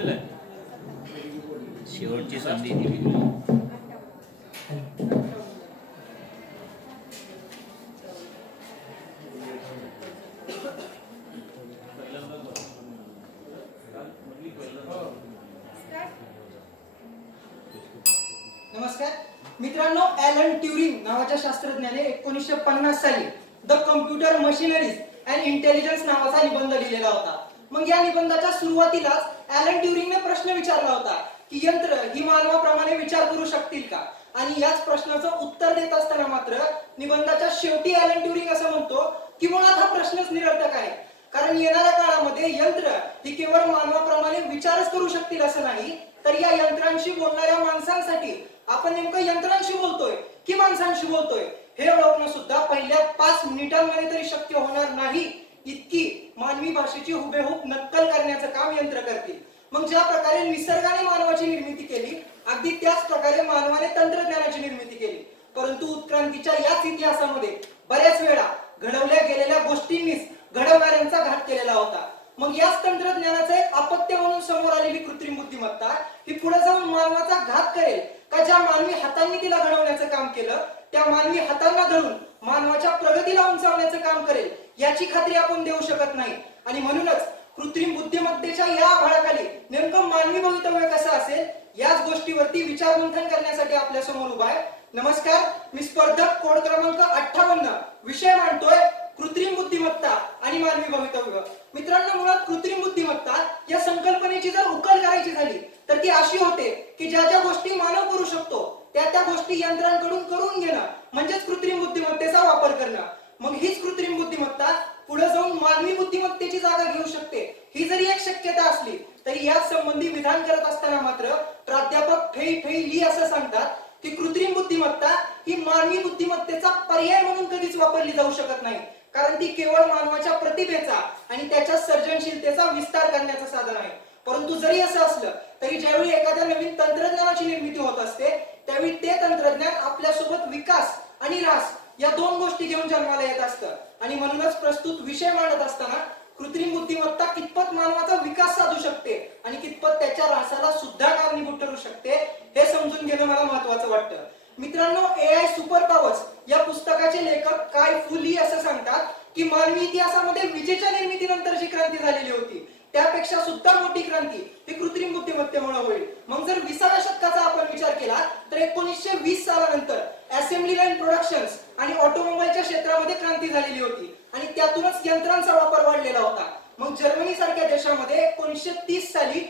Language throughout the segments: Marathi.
ठेवलेलं आहे. शेवटची संधी. नमस्कार मित्रांनो, ॲलन ट्युरिंग नावाच्या शास्त्रज्ञाने 1950 साली the computer machineries and intelligence नावाचा निबंध लिहिलेला होता. मग या निबंधाच्या सुरुवातीलाच ॲलन ट्युरिंगने प्रश्न विचारला होता की यंत्र ही मानवाप्रमाणे विचार करू शकतील का. आणि याच प्रश्नाचं उत्तर देत असताना मात्र निबंधाच्या शेवटी ॲलन ट्युरिंग असं म्हणतो की मुळात हा प्रश्नच निरर्थक आहे, कारण येणाऱ्या काळामध्ये यंत्र ही केवळ मानवाप्रमाणे विचारच करू शकतील असं नाही, तर या यंत्रांशी बोलणाऱ्या माणसांसाठी आपण नेमकं यंत्रांशी बोलतोय की माणसांशी बोलतोय हे ओळखणं सुद्धा पहिल्या 5 मिनिटांमध्ये तरी शक्य होणार नाही इतकी मानवी भाषेची हुबेहूब नक्कल करण्याचं काम यंत्र करतील. मग ज्या प्रकारे निसर्गाने मानवाची निर्मिती केली, अगदी त्याच प्रकारे मानवाने तंत्रज्ञानाची निर्मिती केली. परंतु उत्क्रांतीच्या याच इतिहासामध्ये बऱ्याच वेळा घडवल्या गेलेल्या गोष्टींनीच घडवणाऱ्यांचा घात केलेला होता. मग याच तंत्रज्ञानाचं एक अपत्य म्हणून समोर आलेली कृत्रिम बुद्धिमत्ता ही पुढे जाऊन मानवाचा घात करेल का ज्या मानवी हातांनी तिला घडवण्याचं काम केलं त्या मानवी हातांना धरून मानवाच्या प्रगतीला उंचावण्याचं काम करेल याची खात्री आपण देऊ शकत नाही. आणि म्हणूनच कृत्रिम बुद्धिमत्तेच्या या आभाळाखाली नेमकं मानवी भवितव्य कसं असेल याच गोष्टीवरती विचारमंथन करण्यासाठी आपल्या समोर उभा आहे. नमस्कार, मी स्पर्धक कोड क्रमांक 58 विषय मांडतोय कृत्रिम बुद्धिमत्ता आणि मानवी भवितव्य. मित्रांनो, मुळात कृत्रिम बुद्धिमत्ता या संकल्पनेची जर उकल करायची झाली तर ती अशी होते की ज्या ज्या गोष्टी मानव करू शकतो त्या गोष्टी यंत्रांकडून करून घेणं म्हणजेच कृत्रिम बुद्धिमत्तेचा वापर करणं. मग हीच कृत्रिम बुद्धिमत्ता पुढे जाऊन मानवी बुद्धिमत्तेची जागा घेऊ शकते ही जरी एक शक्यता असली तरी याच संबंधी विधान करत असताना मात्र प्राध्यापक फेई ली असं सांगतात की कृत्रिम बुद्धिमत्ता ही मानवी बुद्धिमत्तेचा पर्याय म्हणून कधीच वापरली जाऊ शकत नाही, कारण ती केवळ मानवाच्या प्रतिभेचा आणि त्याच्या सर्जनशीलतेचा विस्तार करण्याचं साधन आहे. परंतु जरी असं असलं तरी ज्यावेळी एखाद्या नवीन तंत्रज्ञानाची निर्मिती होत असते त्यावेळी ते तंत्रज्ञान आपल्यासोबत विकास आणि ऱ्हास या 2 गोष्टी घेऊन जन्माला येत असतं. आणि म्हणूनच प्रस्तुत विषय मांडत असताना कृत्रिम बुद्धिमत्ता कितपत मानवाचा विकास साधू शकते आणि कितपत त्याच्या ऱ्हासाला सुद्धा कारणीभूत ठरू शकते हे समजून घेणं मला महत्वाचं वाटतं. मित्रांनो, AI सुपर पॉवर्स या पुस्तकाचे लेखक काय फू ली असं सांगतात की मानवी इतिहासामध्ये विजेच्या निर्मितीनंतर जी क्रांती झालेली होती त्यापेक्षा सुद्धा मोठी क्रांती ही कृत्रिम बुद्धिमत्तेमुळे होईल. मग जर 20व्या शतकाचा आपण विचार केला तर 1920 सालानंतर असेंब्ली लाईन प्रोडक्शन्स आणि ऑटोमोबाईलच्या क्षेत्रामध्ये क्रांती झालेली होती आणि त्यातूनच यंत्रांचा वापर वाढलेला होता. मग जर्मनी सारख्या देशामध्ये 1930 साली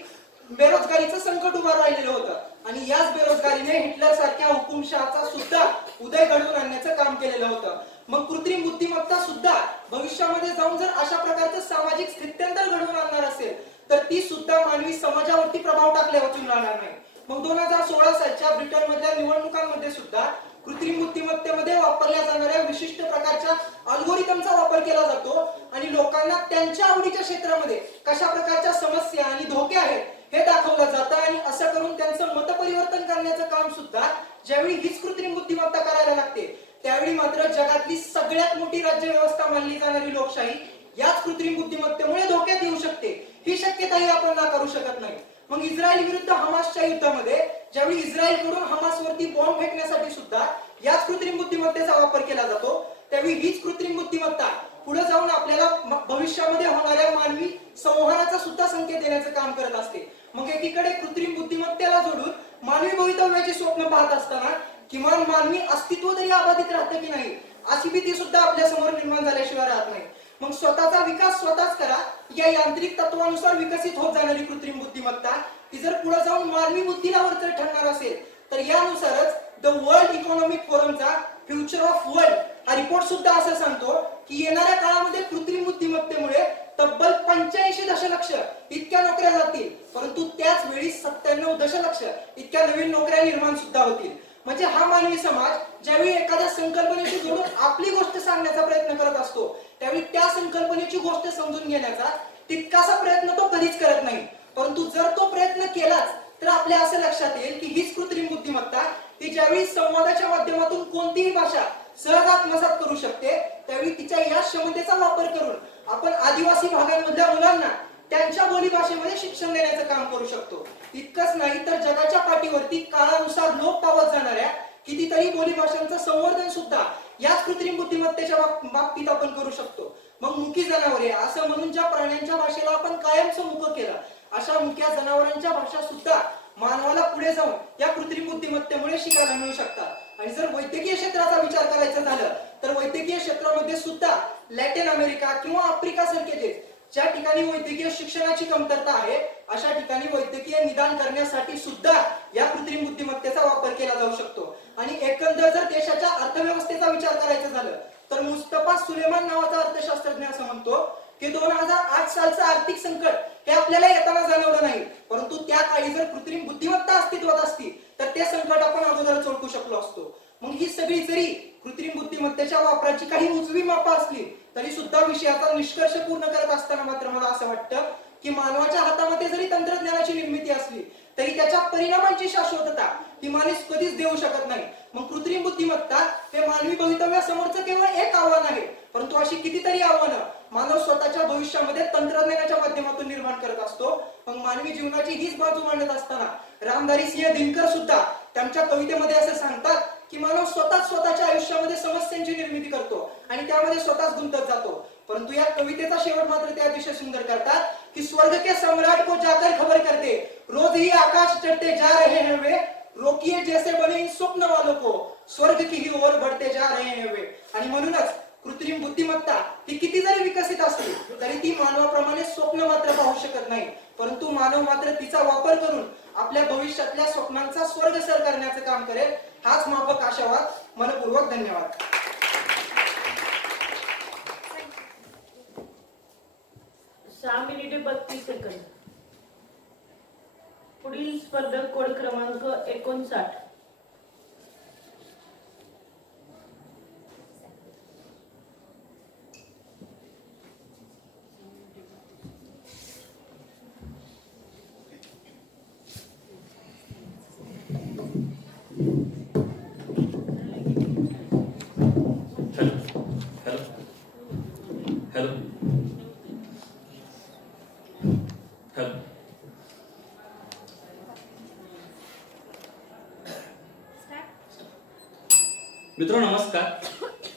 बेरोजगारीचं संकट उभं राहिलेलं होतं आणि याच बेरोजगारीने हिटलर सारख्या हुकुमशहाचा सुद्धा उदय घडवून आणण्याचं काम केलेलं होतं. मग कृत्रिम बुद्धिमत्ता सुद्धा भविष्यामध्ये जाऊन जर अशा प्रकारचं सामाजिक स्थित्यंतर घडवून आणणार असेल तर ती सुद्धा मानवी समाजावरती प्रभाव टाकल्यावर राहणार नाही. मग 2016 सालच्या ब्रिटनमधल्या निवडणुकांमध्ये सुद्धा कृत्रिम बुद्धिमत्तेमध्ये वापरल्या जाणाऱ्या विशिष्ट प्रकारच्या अल्गोरिथमचा वापर केला जातो आणि लोकांना त्यांच्या आवडीच्या क्षेत्रामध्ये कशा प्रकारच्या समस्या आणि धोके आहेत हे दाखवलं जातं आणि असं करून त्यांचं मतपरिवर्तन करण्याचं काम सुद्धा ज्यावेळी हीच कृत्रिम बुद्धिमत्ता करायला लागते त्यावेळी मात्र जगातली सगळ्यात मोठी राज्य व्यवस्था मानली जाणारी लोकशाही याच कृत्रिम बुद्धिमत्तेमुळे धोक्यात येऊ शकते ही शक्यताही आपण नाकारू शकत नाही. मग इस्रायल विरुद्ध हमासच्या युद्धामध्ये ज्यावेळी इस्रायलकडून हमासवरती बॉम्ब फेकण्यासाठी सुद्धा याच कृत्रिम बुद्धिमत्तेचा वापर केला जातो त्यावेळी हीच कृत्रिम बुद्धिमत्ता पुढे जाऊन आपल्याला भविष्यामध्ये होणाऱ्या मानवी संहाराचा सुद्धा संकेत देण्याचं काम करत असते. मग एकीकडे कृत्रिम बुद्धिमत्तेला जोडून मानवी भवितव्याची स्वप्न पाहत असताना किमान मानवी अस्तित्व तरी अबाधित राहतं की नाही अशी भीती सुद्धा आपल्या समोर निर्माण झाल्याशिवाय राहत नाही. मग स्वतःचा विकास स्वतःच करा या यांत्रिक तत्वानुसार विकसित होत जाणारी कृत्रिम बुद्धिमत्ता ही जर पुढे जाऊन मानवी बुद्धीला वरचढ ठरणार असेल तर यानुसारच द वर्ल्ड इकॉनॉमिक फोरमचा फ्युचर ऑफ वर्ल्ड हा रिपोर्ट सुद्धा असं सांगतो की येणाऱ्या काळामध्ये कृत्रिम बुद्धिमत्तेमुळे तब्बल 85 दशलक्ष इतक्या नोकऱ्या जातील, परंतु त्याच वेळी 97 दशलक्ष इतक्या नवीन नोकऱ्या निर्माण सुद्धा होतील. म्हणजे हा मानवी समाज ज्यावेळी एखाद्या संकल्पनेशी जोडून आपली गोष्ट सांगण्याचा प्रयत्न करत असतो त्यावेळी त्या संकल्पनेची गोष्ट समजून घेण्याचा तितकासा प्रयत्न तो कधीच करत नाही. परंतु जर तो प्रयत्न केलाच तर आपल्या असं लक्षात येईल की हीच कृत्रिम बुद्धिमत्ता ही ज्यावेळी संवादाच्या माध्यमातून कोणतीही भाषा सहज आत्मसात करू शकते त्यावेळी तिच्या या क्षमतेचा वापर करून आपण आदिवासी भागांमधल्या मुलांना त्यांच्या बोलीभाषेत भाषेमध्ये शिक्षण देण्याचं काम करू शकतो. इतकंच नाही तर जगाच्या पाठीवरती काळानुसार लोप पावत जाणाऱ्या कितीतरी बोलीभाषांचं संवर्धन सुद्धा याच कृत्रिम बुद्धिमत्तेच्या बाबतीत आपण करू शकतो. मग मुकी जनावरे असं म्हणून ज्या प्राण्यांच्या भाषेला आपण कायमचं मुकं केलं, अशा मुक्या जनावरांच्या भाषा सुद्धा मानवाला पुढे जाऊन या कृत्रिम बुद्धिमत्तेमुळे शिकायला मिळू शकतात. आणि जर वैद्यकीय क्षेत्राचा विचार करायचा झालं तर वैद्यकीय क्षेत्रामध्ये सुद्धा लॅटिन अमेरिका किंवा आफ्रिका सारखे देश ज्या ठिकाणी वैद्यकीय शिक्षणाची कमतरता आहे, अशा ठिकाणी वैद्यकीय निदान करण्यासाठी सुद्धा या कृत्रिम बुद्धिमत्तेचा वापर केला जाऊ शकतो. आणि एकंदर जर देशाच्या अर्थव्यवस्थेचा विचार करायचा झालं तर मुस्तफा सुलेमान नावाचा अर्थशास्त्रज्ञ असं म्हणतो की 2008 सालचं आर्थिक संकट हे आपल्याला येताना जाणवलं नाही, परंतु त्या काळी जर कृत्रिम बुद्धिमत्ता अस्तित्वात असती तर ते संकट आपण अगोदरच ओळखू शकलो असतो. मग ही सगळी जरी कृत्रिम बुद्धिमत्तेच्या वापराची काही उजवी मापा असली तरी सुद्धा विषयाचा निष्कर्ष पूर्ण करत असताना मात्र मला असं वाटतं की मानवाच्या हातामध्ये जरी तंत्रज्ञानाची निर्मिती असली तरी त्याच्या परिणामांची शाश्वतता ही माणूस कधीच देऊ शकत नाही. मग कृत्रिम बुद्धिमत्ता हे मानवी भवितव्यासमोरचं केवळ एक आव्हान आहे, परंतु अशी कितीतरी आव्हानं मानव स्वतःच्या भविष्यामध्ये तंत्रज्ञानाच्या माध्यमातून निर्माण करत असतो. मग मानवी जीवनाची हीच बाजू मांडत असताना रामधारी सिंह दिनकर सुद्धा त्यांच्या कवितेमध्ये असं सांगतात की मानव स्वतःच्या आयुष्यामध्ये समस्यांची निर्मिती करतो आणि त्यामध्ये स्वतःच गुंतत जातो. परंतु या कवितेचा शेवट मात्र ते अतिशय सुंदर करतात की स्वर्ग के सम्राट को जाकर खबर करते, रोज ही आकाश चढ़ते जा रहे हैं वे, रोकिए जैसे बने इन स्वप्न वालों को, स्वर्ग की ही ओर बढ़ते जा रहे हैं वे. आणि म्हणूनच कृत्रिम बुद्धिमत्ता ही किती जरी विकसित असली तरी ती मानवाप्रमाणे स्वप्न मात्र पाहू शकत नाही, परंतु मानव मात्र तिचा वापर करून आपल्या भविष्यातल्या स्वप्नांचा स्वर्ग सर करण्याचं काम करेल. हाच माफक आशावाद. मनपूर्वक धन्यवाद. 6 मिनिटे 32 सेकंद. पुढील स्पर्धक कोड क्रमांक 59. मित्रो नमस्कार.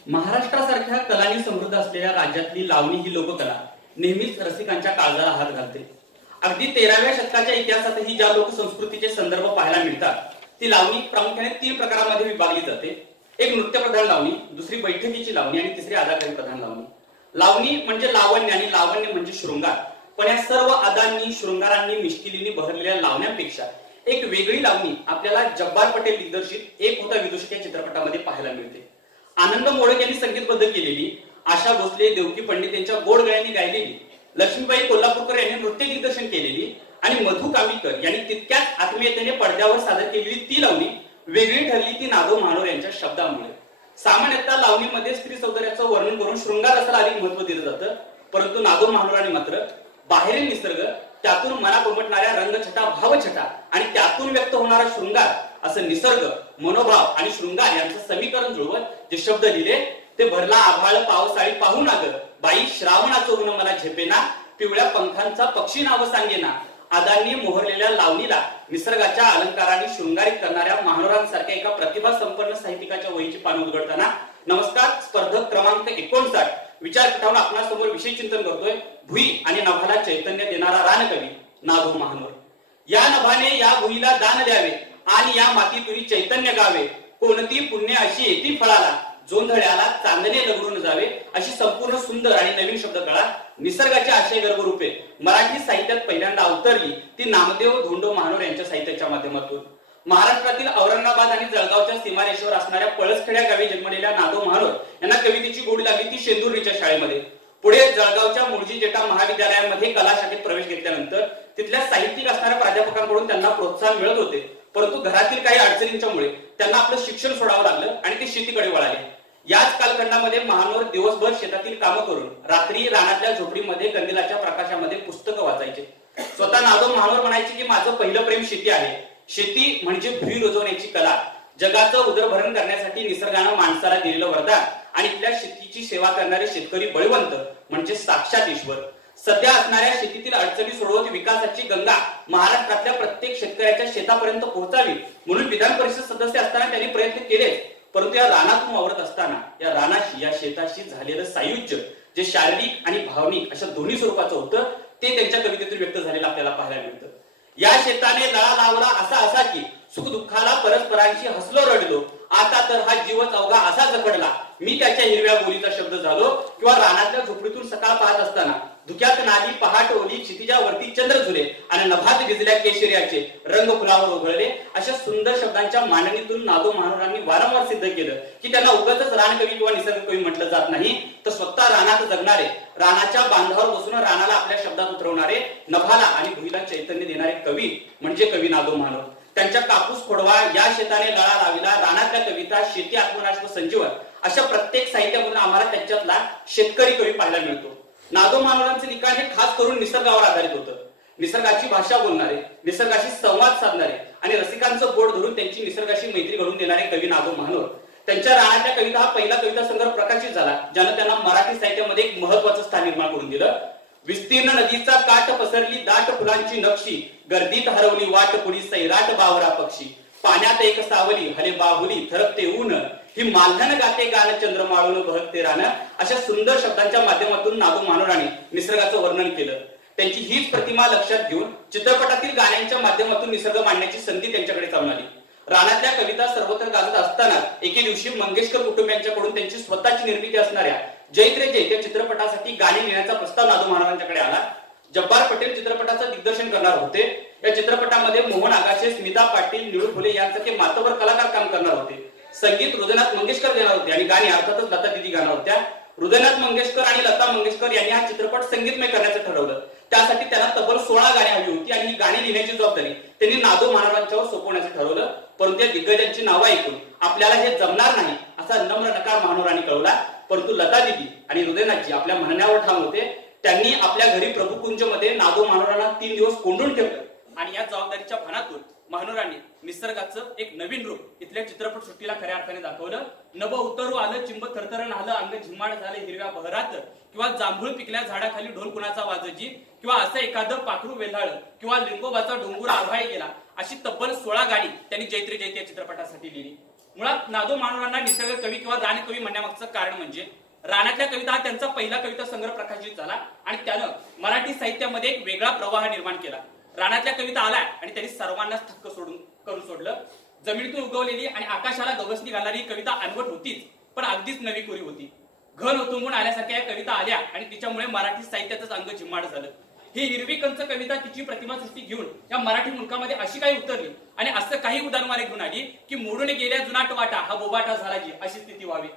महाराष्ट्रासारख्या कलांनी समृद्ध असलेल्या राज्यातली लावणी ही लोककला नेहमीच रसिकांच्या काळजाला हात घालते. अगदी 13व्या शतकाच्या इतिहासातही ज्या लोकसंस्कृतीचे संदर्भ पाहायला मिळतात ती लावणी प्रामुख्याने 3 प्रकारामध्ये विभागली जाते. एक नृत्यप्रधान लावणी, दुसरी बैठकीची लावणी आणि तिसरी अदाकारी प्रधान लावणी. लावणी म्हणजे लावण्य आणि लावण्य म्हणजे शृंगार. पण या सर्व अदांनी शृंगारांनी मिश्किलीने बहरलेल्या लावण्यांपेक्षा एक वेगळी लावणी आपल्याला जब्बार पटेल दिग्दर्शित एक होता विदूषक या चित्रपटामध्ये पाहायला मिळते. आनंद मोडक यांनी संगीतबद्ध केलेली, आशा भोसले, देवकी पंडित यांच्या गोड गळ्यांनी गायलेली, लक्ष्मीबाई कोल्हापूरकर यांनी नृत्य दिग्दर्शन केलेली आणि मधु कावीकर यांनी तितक्याच आत्मीयतेने पडद्यावर सादर केलेली ती लावणी वेगळी ठरली ती नादो महानोर यांच्या शब्दामुळे. सामान्यतः लावणीमध्ये स्त्री सौंदर्याचं वर्णन करून शृंगार असाला अधिक महत्व दिलं जातं, परंतु नादो महानोरांनी मात्र बाहेरील निसर्ग, त्यातून मनात उमटणाऱ्या रंगछटा, भावछटा आणि त्यातून व्यक्त होणारा शृंगार असं निसर्ग, मनोभाव आणि शृंगार यांचं समीकरण जुळवत जे शब्द लिहिले ते भरला आभाळ पावसाळी पाहू ना ग बाई, श्रावणाचं ऊन मला झेपेना, पिवळ्या पंखांचा पक्षी नाव सांगेना. आदांनी मोहरलेल्या लावणीला निसर्गाच्या अलंकाराने शृंगारित करणाऱ्या महानोरांसारख्या एका प्रतिभा संपन्न साहित्यिकाच्या वहीची पानं उघडताना नमस्कार. स्पर्धक क्रमांक 59 विचारपीठावर आपणासमोर विषय चिंतन करतोय भुई आणि नभाला चैतन्य देणारा रानकवी नादो महानोर. या नभाने या भुईला दान द्यावे आणि या मातीतुरी चैतन्य गावे, कोणती पुण्य अशी येती फळाला, जोंधळ्याला चांदणे लगडून जावे. अशी संपूर्ण सुंदर आणि नवीन शब्दकळा निसर्गाच्या आशय गर्भरूपे मराठी साहित्यात पहिल्यांदा अवतरली ती नामदेव धोंडो महानोर यांच्या साहित्याच्या माध्यमातून. महाराष्ट्रातील औरंगाबाद आणि जळगावच्या सीमारेषेवर असणाऱ्या पळसखेड्या गावी जन्मलेल्या नादो महानोर यांना कवितेची गोड लागली ती शेंदुर्णीच्या शाळेमध्ये. पुढे जळगावच्या मुळजी जेठा महाविद्यालयामध्ये कला शाखेत प्रवेश घेतल्यानंतर तिथल्या साहित्यिक असणाऱ्या प्राध्यापकांकडून त्यांना प्रोत्साहन मिळत होते, परंतु घरातील काही अडचणींच्यामुळे त्यांना आपलं शिक्षण सोडावं लागलं आणि ते शेतीकडे वळाले. याच कालखंडामध्ये महानोर दिवसभर शेतातील कामं करून रात्री रानातल्या झोपडीमध्ये कंदिलाच्या प्रकाशामध्ये पुस्तकं वाचायचे. स्वतः नादो महानोर म्हणायचे की माझं पहिलं प्रेम शेती आहे. शेती म्हणजे भुई रुजवण्याची कला. जगाचं उदरभरण करण्यासाठी निसर्गानं माणसाला दिलेलं वरदान आणि इथल्या शेतीची सेवा करणारे शेतकरी बळवंत म्हणजे साक्षात ईश्वर. सध्या असणाऱ्या शेतीतील अडचणी सोडवत विकासाची गंगा महाराष्ट्रातल्या प्रत्येक शेतकऱ्याच्या शेतापर्यंत पोहोचावी म्हणून विधान परिषद सदस्य असताना त्यांनी प्रयत्न केले. परंतु या रानातून वावरत असताना या रानाशी या शेताशी झालेलं सायुज्य जे शारीरिक आणि भावनिक अशा दोन्ही स्वरूपाचं होतं ते त्यांच्या कवितेतून व्यक्त झालेलं आपल्याला पाहायला मिळतं. या शेताने लळा लावला असा की सुख दुःखाला परस्परांशी हसलो रडलो, आता तर हा जीवच अवघा असा जखडला. मी त्याच्या हिरव्या बोलीचा शब्द झालो. किंवा रानातल्या झोपडीतून सकाळ पाहत असताना धुक्यात नाली पहाट ओली क्षितिजावरती चंद्र झुले आणि नभात भिजल्या केशर्याचे रंग फुलावर उधळले. अशा सुंदर शब्दांच्या मांडणीतून नादो महानोरांनी वारंवार सिद्ध केलं की त्यांना उगाचच रानकवी किंवा निसर्ग कवी म्हटलं जात नाही, तर स्वतः रानात जगणारे, रानाच्या बांधावर बसून रानाला आपल्या शब्दात उतरवणारे, नभाला आणि भुईला चैतन्य देणारे कवी म्हणजे कवी नादो महानोर. त्यांच्या कापूस खोडवा, या शेताने लळा लाविला, रानातल्या कविता, शेती आत्मनाश व संजीवन अशा प्रत्येक साहित्यामधून आम्हाला त्यांच्यातला शेतकरी कवी पाहायला मिळतो. नादो महानोरांचे लिखाण हे खास करून निसर्गावर आधारित होतं. निसर्गाची भाषा बोलणारे, निसर्गाशी संवाद साधणारे आणि रसिकांचं बोट धरून त्यांची निसर्गाशी मैत्री घडवून देणारे कवी नादो महानोर. त्यांच्या रानातल्या कविता हा पहिला कविता संग्रह प्रकाशित झाला ज्यानं त्यांना मराठी साहित्यामध्ये एक महत्वाचं स्थान निर्माण करून दिलं. विस्तीर्ण नदीचा काठ पसरली दाट फुलांची नक्षी, गर्दीत हरवली वाट पुढी सैराट बावरा पक्षी, पाण्यात एक सावली हले बाहुली थरकते ऊन, ही मालधन गाते गान चंद्रमाळून बहकते रान. अशा सुंदर शब्दांच्या माध्यमातून नादो महानोरांनी निसर्गाचं वर्णन केलं. त्यांची हीच प्रतिमा लक्षात घेऊन चित्रपटातील गाण्यांच्या माध्यमातून निसर्ग मांडण्याची संधी त्यांच्याकडे चालून आली. रानातल्या कविता सर्वत्र गाजत असताना एके दिवशी मंगेशकर कुटुंबियांच्याकडून त्यांची स्वतःची निर्मिती असणाऱ्या जैत रे जैत या चित्रपटासाठी गाणी लिहिण्याचा प्रस्ताव नादो महानोरांच्याकडे आला. जब्बार पटेल चित्रपटाचं दिग्दर्शन करणार होते. या चित्रपटामध्ये मोहन आगाशे, स्मिता पाटील, निळू फुले यांसारखे मातबर कलाकार काम करणार होते. संगीत हृदयनाथ मंगेशकर देणार होते आणि गाणी अर्थातच लता दिदी गाणार होत्या. हृदयनाथ मंगेशकर आणि लता मंगेशकर यांनी हा चित्रपट संगीतमय करण्याचं ठरवलं. त्यासाठी त्यांना तब्बल 16 गाणी हवी होती आणि ही गाणी लिहिण्याची जबाबदारी त्यांनी नादो महानोरांच्यावर सोपवण्याचं ठरवलं. परंतु या दिग्गजांची नावं ऐकून आपल्याला हे जमणार नाही असा नम्र नकार महानोरांनी कळवला. परंतु लता दिदी आणि हृदयनाथजी आपल्या म्हणण्यावर ठाम होते. त्यांनी आपल्या घरी प्रभुकुंज मध्ये नादो महानोरांना 3 दिवस कोंडून ठेवलं आणि या जबाबदारीच्या भानातून महानोरांनी निसर्गाचं एक नवीन रूप इथल्या चित्रपटसृष्टीला खऱ्या अर्थाने दाखवलं. नभ उतरू आलं चिंब थरथरण आलं अंग झिम्माड झाले हिरव्या बहरात, किंवा जांभूळ पिकल्या झाडाखाली ढोल कुणाचा वाजजी, किंवा असं एखादं पाखरू वेल्हाळ, किंवा लिंगोबाचा डोंगूर आभाळी गेला, अशी तब्बल 16 गाणी त्यांनी जैत रे जैत या चित्रपटासाठी लिहिली. मुळात नादो महानोरांना निसर्ग कवी किंवा रानकवी म्हणण्यामागचं कारण म्हणजे रानातल्या कविता हा त्यांचा पहिला कविता संग्रह प्रकाशित झाला आणि त्यानं मराठी साहित्यामध्ये एक वेगळा प्रवाह निर्माण केला. रानातल्या कविता आल्या आणि त्यांनी सर्वांनाच थक्क करून सोडलं. जमिनीतून उगवलेली आणि आकाशाला गवसणी घालणारी कविता अनवट होतीच, पण अगदीच नवी कोरी होती. घन ओतुंबून आल्यासारख्या या कविता आल्या आणि तिच्यामुळे मराठी साहित्याचंच अंग झिम्माड झालं. ही हिरवी कंच कविता तिची प्रतिमासृष्टी घेऊन या मराठी मुलकामध्ये अशी काही उतरली आणि असं काही उदाहरणारे घेऊन आली की मोडून गेल्या जुनाट वाटा हा बोबाटा झाला जी अशी स्थिती व्हावी.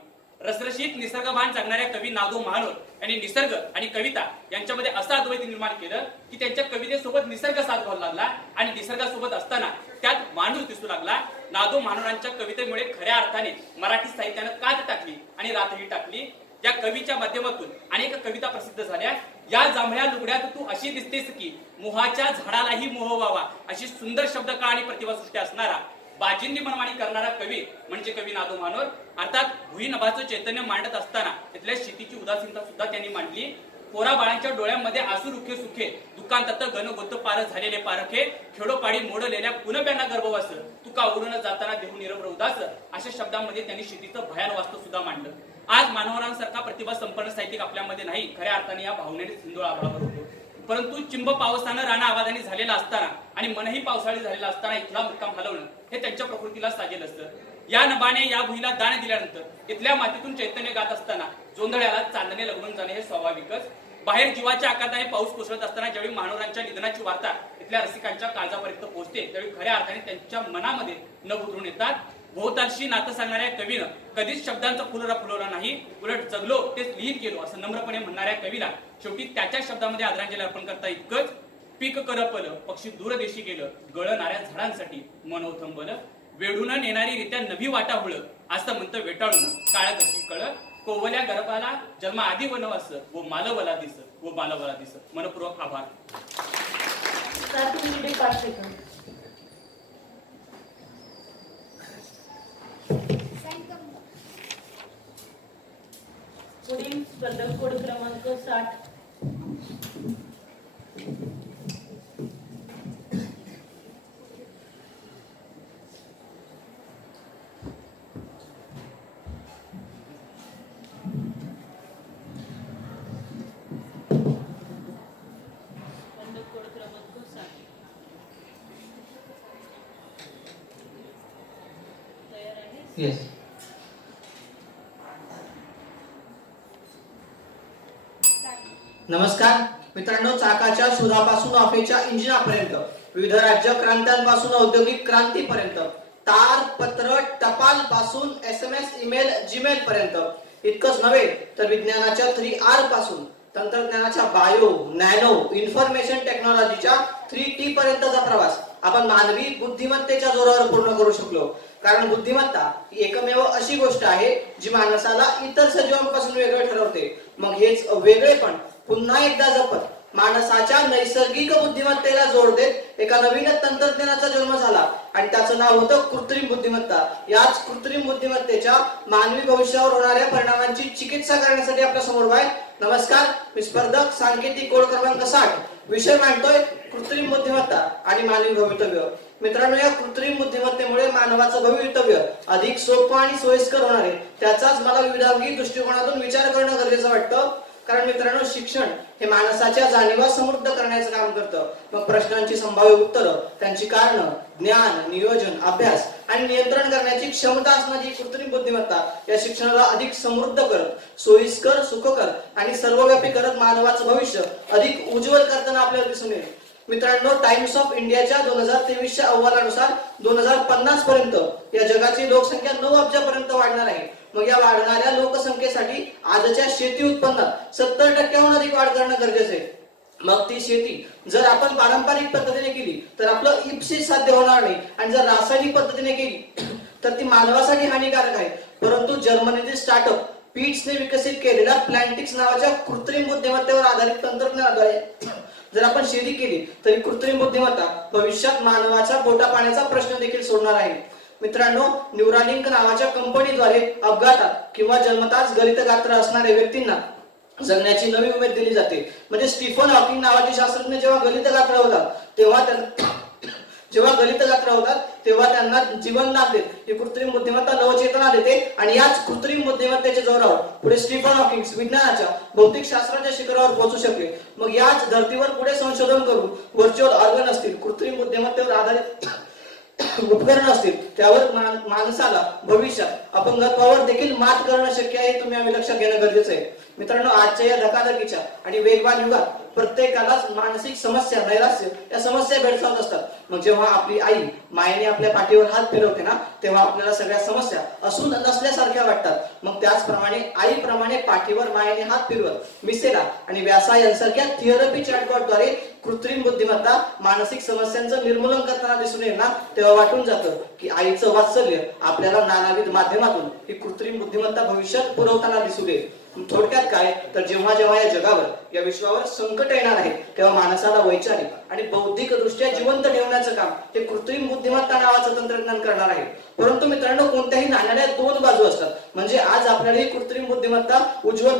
रसरशीत निसर्गभान जगणाऱ्या कवी नादो महानोर यांनी निसर्ग आणि कविता यांच्यामध्ये असं अद्वैत निर्माण केलं की त्यांच्या कवितेसोबत निसर्ग साथ घालू लागला आणि निसर्गासोबत असताना त्यात माणूस दिसू लागला. नादो महानोरांच्या कवितेमुळे खऱ्या अर्थाने मराठी साहित्यानं कात टाकली आणि रातही टाकली. या कवीच्या माध्यमातून अनेक कविता प्रसिद्ध झाल्या. या जांभळ्या लुगड्यात तू अशी दिसतेस की मोहाच्या झाडालाही मोह व्हावा, अशी सुंदर शब्दकळा आणि प्रतिभासृष्टी असणारा बाजिंदी मनमानी करणारा कवी म्हणजे कवी नादो महानोर. अर्थात भुईनभाचं चैतन्य मांडत असताना तिथल्या शेतीची उदासीनता सुद्धा त्यांनी मांडली. पोरा बाळांच्या डोळ्यामध्ये आसू रुखे सुखे, दुःखांतात गण गोत पार झालेले पारखे, खेडोपाडी मोडलेल्या कुणब्यांना गर्भवास, तुका उडून जाताना देहू निरभ्र उदास, अशा शब्दांमध्ये त्यांनी शेतीचं भयान वास्तव सुद्धा मांडलं. आज मानवरांसारखा प्रतिभा संपन्न साहित्यिक आपल्यामध्ये नाही. खऱ्या अर्थाने या भावनेने हिंदोळा आभाळावर होतो. परंतु चिंब पावसानं राणा आबादानी झालेला असताना आणि मनही पावसाळी झालेला असताना इथला मुक्काम हलवणं हे त्यांच्या प्रकृतीला साजेल असतं. या नभाने या भुईला दान दिल्यानंतर इथल्या मातीतून चैतन्य गात असताना जोंधळ्याला चांदणे लगवून जाणे हे स्वाभाविकच. बाहेर जीवाच्या आकाराने पाऊस कोसळत असताना ज्यावेळी महानोरांच्या निधनाची वार्ता इथल्या रसिकांच्या काळजापर्यंत पोहोचते त्यावेळी खऱ्या अर्थाने त्यांच्या मनामध्ये नभ उतरून येतात. भोवतालशी नातं सांगणाऱ्या कवीनं कधीच शब्दांचा फुलोरा फुलवला नाही, उलट जगलो तेच लिहित गेलो असं नम्रपणे म्हणणाऱ्या कवीला शेवटी त्याच्या शब्दामध्ये आदरांजली अर्पण करता इतकंच. पीक करपलं पक्षी दूरदेशी गेलं, गळणाऱ्या झाडांसाठी मन थंबलं, वेढून नेणारी रित्या नभी वाटा हुळ, असं म्हणतं वेटाळून काळ्या गती कळ, कोवल्या गर्भाला जन्म आधी वनवास व मालवला दिस. मनपूर्वक आभार. 7 मिनिटे 5 सेकंद. पुढील स्पर्धक कोड क्रमांक 60 येस. नमस्कार मित्रांनो, चाकाच्या शोधापासून ऑफेच्या इंजिनापर्यंत, विविध राज्य क्रांत्यांपासून औद्योगिक क्रांतीपर्यंत, तार पत्र टपाल पासून SMS ईमेल जीमेल पर्यंत, इतकंच नव्हे तर विज्ञानाच्या 3R पासून तंत्रज्ञानाच्या बायो नॅनो इन्फॉर्मेशन टेक्नॉलॉजीच्या 3T पर्यंतचा प्रवास आपण मानवी बुद्धिमत्तेच्या जोरावर पूर्ण करू शकलो. कारण बुद्धिमत्ता ही एकमेव अशी गोष्ट आहे जी माणसाला इतर सजीवांपासून वेगळं ठरवते. मग हेच वेगळेपण पुन्हा एकदा जपत माणसाच्या नैसर्गिक बुद्धिमत्तेला जोड देत एका नवीन तंत्रज्ञानाचा जन्म झाला आणि त्याचं नाव होतं कृत्रिम बुद्धिमत्ता. याच कृत्रिम बुद्धिमत्तेच्या मानवी भविष्यावर होणाऱ्या परिणामांची चिकित्सा करण्यासाठी आपल्या समोर आहे. नमस्कार, मी स्पर्धक सांकेतिक कोड क्रमांक 60 विषय मांडतोय कृत्रिम बुद्धिमत्ता आणि मानवी भवितव्य. मित्रांनो, या कृत्रिम बुद्धिमत्तेमुळे मानवाचं भवितव्य अधिक सोपं आणि सोयीस्कर होणार आहे. त्याचाच मला विविधांगी दृष्टिकोनातून विचार करणं गरजेचं वाटतं. कारण मित्रांनो, शिक्षण हे माणसाच्या जाणीवा समृद्ध करण्याचं काम करतं. मग प्रश्नांची संभाव्य उत्तरं, त्यांची कारणं, ज्ञान, नियोजन, अभ्यास आणि नियंत्रण करण्याची क्षमता असणारी कृत्रिम बुद्धिमत्ता या शिक्षणाला अधिक समृद्ध करत, सोयीस्कर, सुखकर आणि सर्वव्यापी करत मानवाचं भविष्य अधिक उज्ज्वल करताना आपल्याला दिसून येईल. मित्रांनो, टाइम्स ऑफ इंडियाच्या 2023च्या अहवालानुसार 2050 पर्यंत या जगाची लोकसंख्या 9 अब्जापर्यंत वाढणार आहे. मग या वाढणाऱ्या लोकसंख्येसाठी आजच्या शेती उत्पन्नात 70% अधिक वाढ करणं गरजेचं आहे. मग ती शेती जर आपण पारंपरिक पद्धतीने केली तर आपलं इप्सित साध्य होणार नाही, आणि जर रासायनिक पद्धतीने केली तर ती मानवासाठी हानिकारक आहे. परंतु जर्मनीतील स्टार्टअप पीट्सने विकसित केलेल्या प्लॅन्टिक्स नावाच्या कृत्रिम बुद्धिमत्तेवर आधारित तंत्रज्ञानाद्वारे जर आपण शेती केली तरी कृत्रिम बुद्धिमत्ता भविष्यात मानवाचा पोटा पाण्याचा प्रश्न देखील सोडणार आहे. मित्रांनो, न्यूरालिंक नावाच्या कंपनीद्वारे अपघातात किंवा जन्मताच गलित गात्र असणाऱ्या व्यक्तींना जगण्याची नवी उमेद दिली जाते. म्हणजे स्टीफन हॉकिंग नावाचे शास्त्रज्ञ जेव्हा गलित गात्र होतात तेव्हा त्यांना जीवन दान देत. ही कृत्रिम बुद्धिमत्ता नवचेतना देते आणि याच कृत्रिम बुद्धिमत्तेच्या जोरावर पुढे स्टीफन हॉकिंग विज्ञानाच्या भौतिक शास्त्राच्या शिखरावर पोहोचू शकले. मग याच धर्तीवर पुढे संशोधन करून व्हर्च्युअल ऑर्गन असतील, कृत्रिम बुद्धिमत्तेवर आधारित उपकरण असतील, त्यावर माणसाला भविष्यात अपंगत्वावर देखील मात करणं शक्य आहे. तुम्ही आम्ही लक्षात घेणं गरजेचं आहे. मित्रांनो, आजच्या या धकाधकीच्या आणि वेगवान युगात प्रत्येकालाच मानसिक समस्या, नैराश्य या समस्या भेडसावत असतात. मग जेव्हा आपली आई मायेने आपल्या पाठीवर हात फिरवते ना, तेव्हा आपल्याला सगळ्या समस्या असून नसल्यासारख्या वाटतात. मग त्याचप्रमाणे आईप्रमाणे पाठीवर मायेने हात फिरवत मिसेला आणि व्यासा यांसारख्या थिअरपी चॅटबॉटद्वारे कृत्रिम बुद्धिमत्ता मानसिक समस्यांचं निर्मूलन करताना दिसून येईल ना, तेव्हा वाटून जातं की आईचं वात्सल्य आपल्याला नानाविध माध्यमातून ही कृत्रिम बुद्धिमत्ता भविष्यात पुरवताना दिसून येईल. थोडक्यात काय तर जेव्हा जेव्हा या जगावर, या विश्वावर संकट येणार आहे, तेव्हा माणसाला वैचारिक आणि बौद्धिक दृष्ट्या जिवंत ठेवण्याचं काम हे कृत्रिम बुद्धिमत्ता नावाचं तंत्रज्ञान करणार आहे. परंतु मित्रांनो, कोणत्याही नाण्याला 2 बाजू असतात. म्हणजे आज आपल्याला ही कृत्रिम बुद्धिमत्ता उज्ज्वल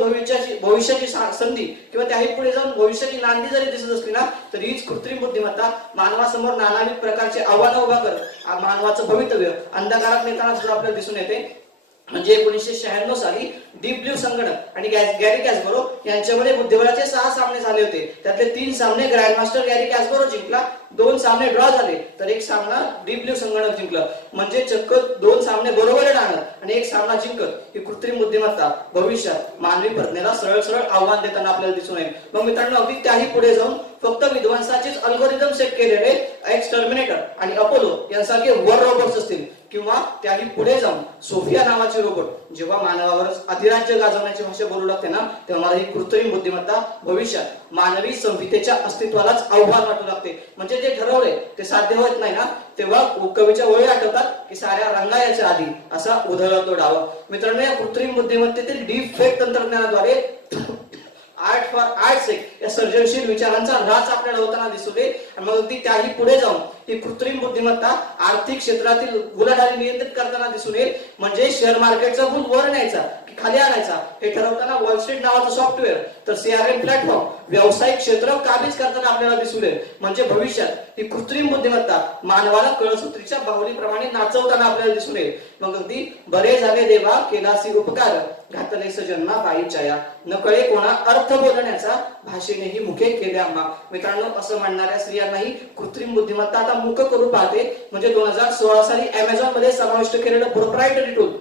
भविष्याची संधी किंवा त्याही पुढे जाऊन भविष्याची नांदी जरी दिसत असली ना, तर हीच कृत्रिम बुद्धिमत्ता मानवासमोर नानाविध प्रकारचे आव्हानं उभा करत मानवाचं भवितव्य अंधकारात नेताना सुद्धा आपल्याला दिसून येते. म्हणजे 1996 साली डीप ब्ल्यू संगणक आणि गॅरी कॅस्परो यांच्यामध्ये बुद्धिबळाचे 6 सामने झाले होते. त्यातले 3 सामने ग्रँडमास्टर गॅरी कॅस्परो जिंकला, 2 सामने ड्रॉ झाले, तर 1 सामना डीप ब्ल्यू संगणक जिंकलं. म्हणजे चक्क 2 सामने बरोबर राहणार आणि 1 सामना जिंकत ही कृत्रिम बुद्धिमत्ता भविष्यात मानवी प्रज्ञेला सरळ सरळ आव्हान देताना आपल्याला दिसून येईल. मग मित्रांनो, अगदी त्याही पुढे जाऊन फक्त विध्वंसाचेच अल्गोरिदम सेट केलेले एक्स टर्मिनेटर आणि अपोलो यांसारखे वर रोबोट्स असतील, किंवा त्याही पुढे जाऊन सोफिया नावाचे रोबोट जेव्हा मानवावरच अधिराज्य गाजवण्याची भाषा बोलू लागते ना, तेव्हा मला ही कृत्रिम बुद्धिमत्ता भविष्यात मानवी संहितेच्या अस्तित्वालाच आव्हान वाटू लागते. म्हणजे जे ठरवले ते साध्य होत नाही ना, तेव्हा कवीच्या ओळी आठवतात की साऱ्या रंगा याच्या आधी असा उधळतो डाव. मित्रांनो, या कृत्रिम बुद्धिमत्तेतील डीप फेक तंत्रज्ञानाद्वारे आर्ट फॉर आर्ट्स या सर्जनशील विचारांचा राज आपल्याला होताना दिसू येईल. आणि मग ती त्याही पुढे जाऊन ही कृत्रिम बुद्धिमत्ता आर्थिक क्षेत्रातील उलाढाली नियंत्रित करताना दिसून येईल. म्हणजे शेअर मार्केटचा बुल वर न्यायचा की खाली आणायचा हे ठरवताना वॉल स्ट्रीट नावाचं सॉफ्टवेअर, तर CRM प्लॅटफॉर्म व्यावसायिक क्षेत्र काबीज करताना आपल्याला दिसून येईल. म्हणजे भविष्यात ही कृत्रिम बुद्धिमत्ता मानवाला कळसूत्रीच्या बाहुलीप्रमाणे नाचवताना आपल्याला दिसून येईल. मग अगदी बरे झाले देवा केलासी उपकार, घातलेस जन्मा बाईच्या नकळे कोणा अर्थ बोलण्याचा भाषेनेही मुखे केले आम्हा. मित्रांनो, असं म्हणणाऱ्या स्त्रियांनाही कृत्रिम बुद्धिमत्ता आता मुख करू पाहते. म्हणजे 2016 साली अमेझॉन मध्ये समाविष्ट केलेलं प्रोप्रायटरी टूल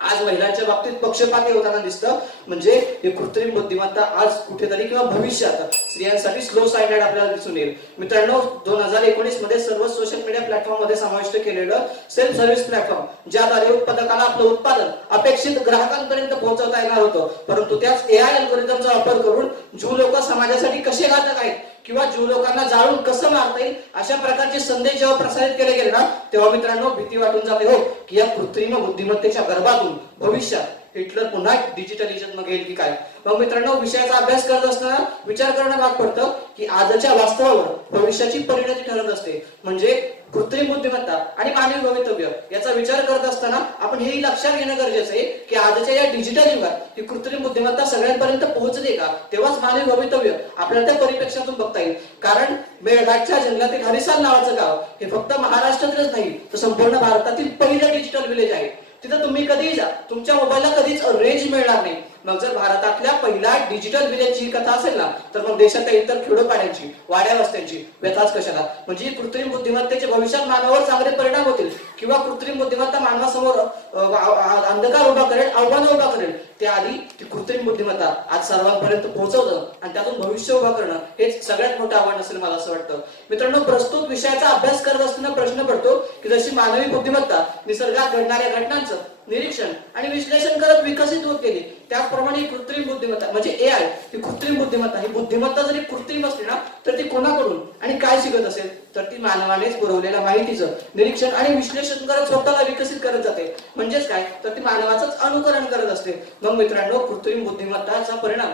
आज महिलांच्या बाबतीत पक्षपाती होताना दिसतं. म्हणजे ही कृत्रिम बुद्धिमत्ता आज कुठेतरी किंवा भविष्यात स्त्रियांसाठी स्लो साइडेड आपल्याला दिसून येईल. मित्रांनो, 2019 मध्ये सर्व सोशल मीडिया प्लॅटफॉर्म मध्ये समाविष्ट केलेलं सेल्फ सर्व्हिस प्लॅटफॉर्म ज्याद्वारे उत्पादकाला आपलं उत्पादन अपेक्षित ग्राहकांपर्यंत पोहोचवता येणार होतं, परंतु त्याच AI अल्गोरिदमचा वापर करून जो लोक समाजासाठी कसे घातक आहेत किंवा जो लोकांना जाळून कसं मारता येईल अशा प्रकारचे संदेश जेव्हा प्रसारित केले गेले ना, तेव्हा मित्रांनो भीती वाटून जाते हो की या कृत्रिम बुद्धिमत्तेच्या गर्भातून भविष्यात हिटलर पुन्हा डिजिटलिझम घेईल की काय. मग मित्रांनो, विषयाचा अभ्यास करत असताना विचार करणं भाग पडतं की आजच्या वास्तवावर भविष्याची परिणती ठरत असते. म्हणजे कृत्रिम बुद्धिमत्ता आणि मानवी भवितव्य याचा विचार करत असताना आपण हे लक्षात घेणं गरजेचं आहे की आजच्या या डिजिटल युगात ही कृत्रिम बुद्धिमत्ता सगळ्यांपर्यंत पोहोचते का, तेव्हाच मानवी भवितव्य आपल्याला त्या परिप्रेक्षातून बघता येईल. कारण मेळघाटच्या जंगलातील हरिसाल नावाचं गाव हे फक्त महाराष्ट्रातीलच नाही तर संपूर्ण भारतातील पहिलं डिजिटल विलेज आहे. तिथं तुम्ही कधीही जा, तुमच्या मोबाईलला कधीच रेंज मिळणार नाही. मग जर भारतातल्या पहिल्या डिजिटल विलेजची कथा असेल ना, तर मग देशातल्या इतर खेडोपाड्यांची वाड्या वस्त्यांची व्यथाच कशाला. म्हणजे कृत्रिम बुद्धिमत्तेचे भविष्यात मानवावर चांगले परिणाम होतील किंवा कृत्रिम बुद्धिमत्ता मानवासमोर अंधकार उभा करेल, आव्हानं उभा करेल, त्याआधी ती कृत्रिम बुद्धिमत्ता आज सर्वांपर्यंत पोहोचवणं आणि त्यातून भविष्य उभा करणं हेच सगळ्यात मोठं आव्हान असेल मला असं वाटतं. मित्रांनो, प्रस्तुत विषयाचा अभ्यास करत असताना प्रश्न पडतो की जशी मानवी बुद्धिमत्ता निसर्गात घडणाऱ्या घटनांचं निरीक्षण आणि विश्लेषण करत विकसित होत गेली, त्याचप्रमाणे कृत्रिम बुद्धिमत्ता म्हणजे AI ही कृत्रिम बुद्धिमत्ता, ही बुद्धिमत्ता जरी कृत्रिम असली ना तर ती कोणाकडून आणि काय शिकत असेल, तर ती मानवानेच पुरवलेल्या माहितीचं निरीक्षण आणि विश्लेषण करत स्वतःला विकसित करत जाते. म्हणजेच काय, तर ती मानवाचंच अनुकरण करत असते. मग मित्रांनो, कृत्रिम बुद्धिमत्ताचा परिणाम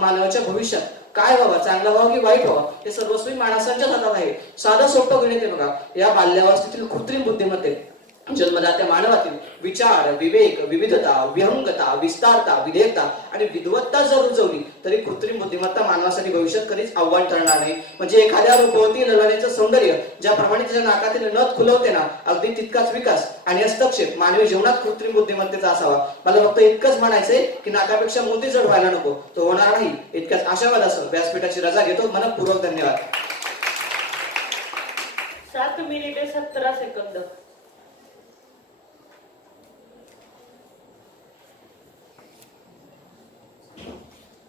मानवाच्या भविष्यात काय व्हावा, चांगला व्हावा की वाईट व्हावा हे सर्वस्वी माणसांच्या हातात आहे. साधं सोपं गणित आहे बघा. या बाल्यावस्थेतील कृत्रिम बुद्धिमत्तेत जन्मदात्या मानवातील विचार, विवेक, विविधता, विहंगता, विस्तारता, विधेयकता आणि विद्वत्ता जर रुजवली तरी कृत्रिम बुद्धिमत्ता मानवासाठी भविष्यात कधीच आव्हान ठरणार नाही. म्हणजे एखाद्या रूपवती ललनेचं सौंदर्य ज्याप्रमाणे त्याच्या नाकातील नथ खुलवते ना, अगदी तितकाच विकास आणि हस्तक्षेप मानवी जीवनात कृत्रिम बुद्धिमत्तेचा असावा. मला फक्त इतकंच म्हणायचंय की नाकापेक्षा मोती जड व्हायला नको, तो होणार नाही. इतक्याच आशावादासह व्यासपीठाची रजा घेतो. मनपूर्वक धन्यवाद. 7 मिनिटे 17 सेकंद.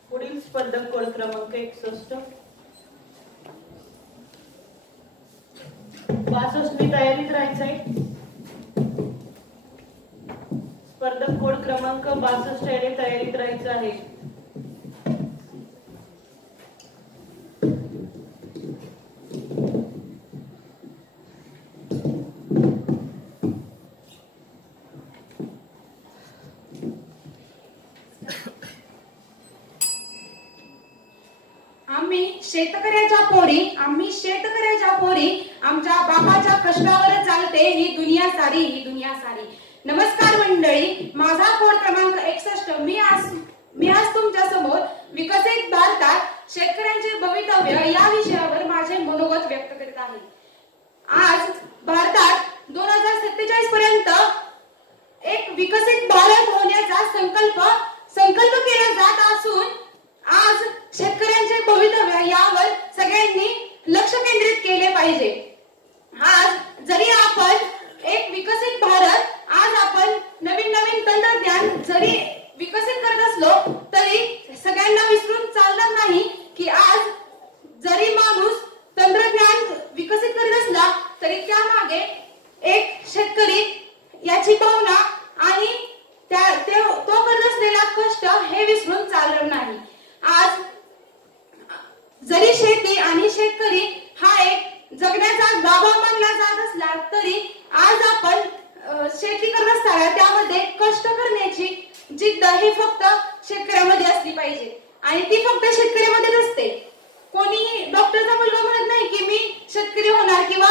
पुढील स्पर्धक कोड क्रमांक 61. 62 तयारीत राहायचंय. स्पर्धक कोड क्रमांक 62 याने तयारीत राहायचं आहे. आम्ही शेतकऱ्याच्या पोरी आमच्या बापाच्या कष्टावर चालते ही दुनिया सारी. नमस्कार मंडळी, माझा कोड क्रमांक 61. मी आज तुमच्या समोर विकसित भारतात शेतकऱ्यांचे भवितव्य या विषयावर माझे मनोगत व्यक्त करीत आहे. आज भारतात 2047 पर्यंत एक विकसित भारत होण्याचा संकल्प केला जात असून आज शेतकऱ्यांचे भवितव्य यावर सगळ्यांनी लक्ष केंद्रित केले पाहिजे. आज जरी आपण एक विकसित भारत, आज आपण नवीन तंत्रज्ञान जरी विकसित करत असलो तरी सगळ्यांना विसरून चालणार नाही की आज जरी माणूस तंत्रज्ञान विकसित करत असला तरी त्यामागे एक शेतकरी याची भावना आणि तो करत असलेला कष्ट हे विसरून चालणार नाही. आज जरी शेती आणि शेतकरी हा एक जगण्याचा गाभा मानला जात असला तरी आज आपण शेती करत असताना त्यामध्ये कष्ट करण्याची जिद्द ही फक्त शेतकऱ्यामध्ये असली पाहिजे आणि ती फक्त शेतकऱ्यामध्ये नसते. कोणी डॉक्टरचा मुलगा म्हणत नाही की मी शेतकरी होणार किंवा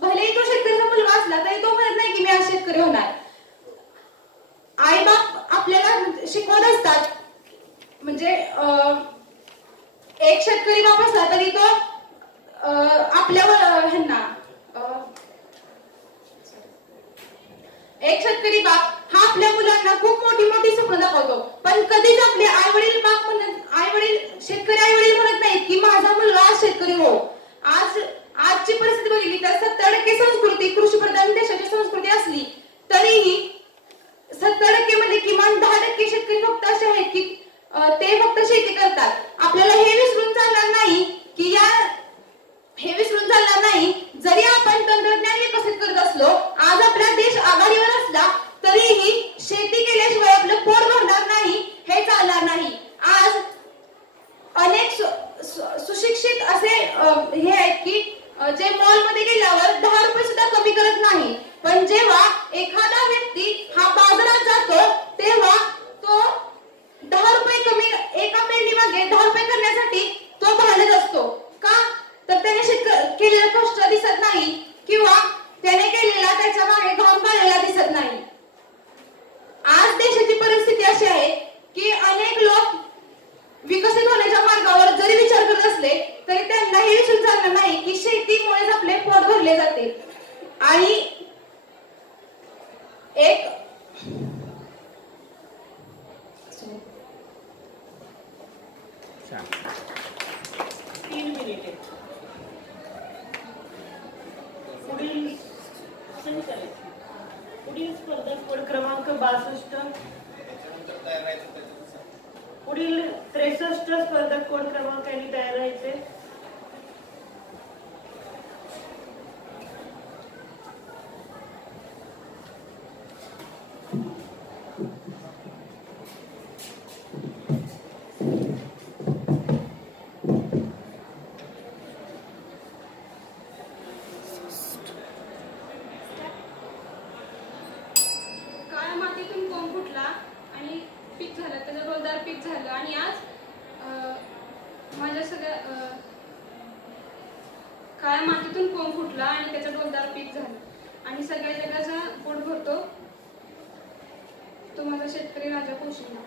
भलेही तो शेतकऱ्याचा मुलगा असला तरी तो म्हणत नाही की मी आज शेतकरी होणार. आई बाप आपल्याला शिकवत असतात. म्हणजे एक शेतकरी बाप असला तरी तो आपल्यावर एक शेतकरी बाप हा आपल्या मुलांना खूप मोठी स्वप्न दाखवतो, पण कधीच आपले आई वडील शेतकरी आई वडील म्हणत नाहीत की माझा मुलगा आज शेतकरी हो. आजची परिस्थिती बघितली तर 70% संस्कृती कृषीप्रधान देशाची संस्कृती असली तरीही 70% मध्ये किमान 10% शेतकरी फक्त असे आहेत की ते फक्त शेती करतात. आपल्याला हे विसरून चालणार नाही जरी आपण तंत्रज्ञान विकसित करत असलो, आज आपला देश आघाडीवर असला तरीही शेती केल्याशिवाय आपलं पोट भरणार नाही, हे चालणार नाही. आज अनेक सुशिक्षित असे हे आहेत की जे मॉलमध्ये गेल्यावर 10 रुपये सुद्धा कमी करत नाही, पण जेव्हा एखादा व्यक्ती हा बाजारात जातो तेव्हा तो 10 रुपये कमी एका पेंडी मागे 10 रुपये करण्यासाठी तो भांडत असतो. का तर त्याने केलेलं कष्ट दिसत नाही किंवा त्याने केलेला त्याच्या मागे घाम गाळलेला दिसत नाही. आज देशाची परिस्थिती अशी आहे की अनेक लोक विकसित होण्याच्या मार्गावर जरी विचार करत असले तरी त्यांना हे विसरून चालणार नाही की शेतीमुळेच आपले पोट भरले जाते. आणि एक 3 मिनिटे. पुढील स्पर्धक कोड क्रमांक 62. पुढील 63 स्पर्धक कोड क्रमांक यांनी तयार राहायचे. काळ्या मातीतून कोंब फुटला आणि त्याचं डोलदार पीक झालं आणि सगळ्या जगाचा पोट भरतो तो माझा शेतकरी राजा पोशिंदा.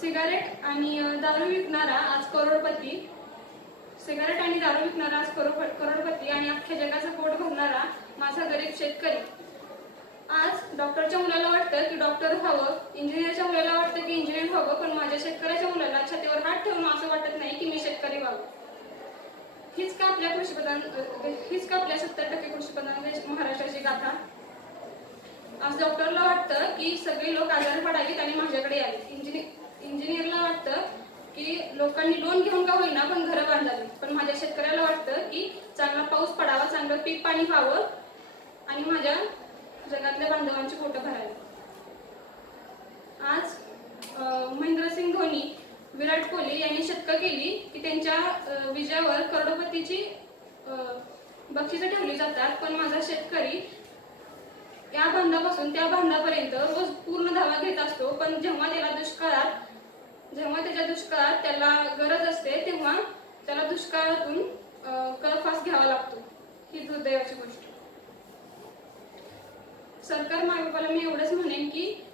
सिगारेट आणि दारू विकणारा आज करोडपती आणि अख्ख्या जगाचं पोट भरणारा माझा गरीब शेतकरी. आज डॉक्टरच्या मुलाला वाटतं की डॉक्टर व्हावं, इंजिनियरच्या मुलाला वाटतं की इंजिनियर व्हावं, पण माझ्या शेतकऱ्याच्या मुलाला छातीवर हात ठेवून असं वाटत नाही की मी शेतकरी व्हावं. हीच का आपल्या 70% कृषीप्रधान महाराष्ट्राची गाथा. आज डॉक्टरला वाटतं की सगळे लोक आजारी पडावेत आणि माझ्याकडे यावेत. इंजिनियरला वाटतं की लोकांनी लोन घेऊन का होईना पण घरं बांधावी, पण माझ्या शेतकऱ्याला वाटतं की चांगला पाऊस पडावा, चांगलं पीक पाणी व्हावं आणि माझ्या जगातल्या बांधवांची पोटं भरावी. आज महेंद्रसिंग धोनी, विराट कोहली यांनी शतकं केली की त्यांच्या विजयावर करोडपतीची बक्षिसं ठेवली जातात, पण माझा शेतकरी या बांधापासून त्या बांधापर्यंत रोज पूर्ण धावा घेत असतो, पण जेव्हा त्याच्या दुष्काळात त्याला गरज असते तेव्हा त्याला दुष्काळातून कळफास घ्यावा लागतो. ही दुर्दैवाची गोष्ट. सरकार मार्फत मी एवढंच म्हणेन की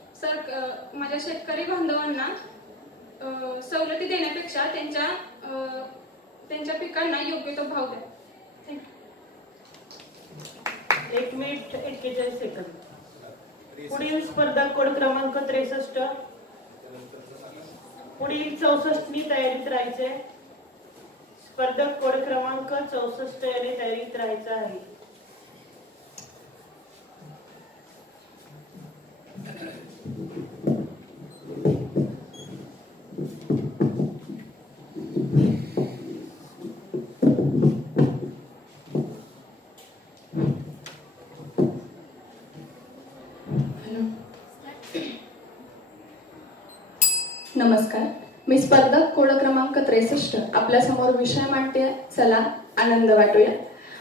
माझ्या शेतकरी बांधवांना सवलती देण्यापेक्षा त्यांच्या पिकांना योग्य तो भाव द्या. थँक्यू. 1 minute 41 second. पुढील स्पर्धक कोड क्रमांक 63. पुढील 64नी तयारीत राहायचे. स्पर्धक कोड क्रमांक 64 याने तयारीत राहायचं आहे. नमस्कार, मी स्पर्धक कोड क्रमांक 63 आपल्या समोर विषय मांडते. चला आनंद वाटूया.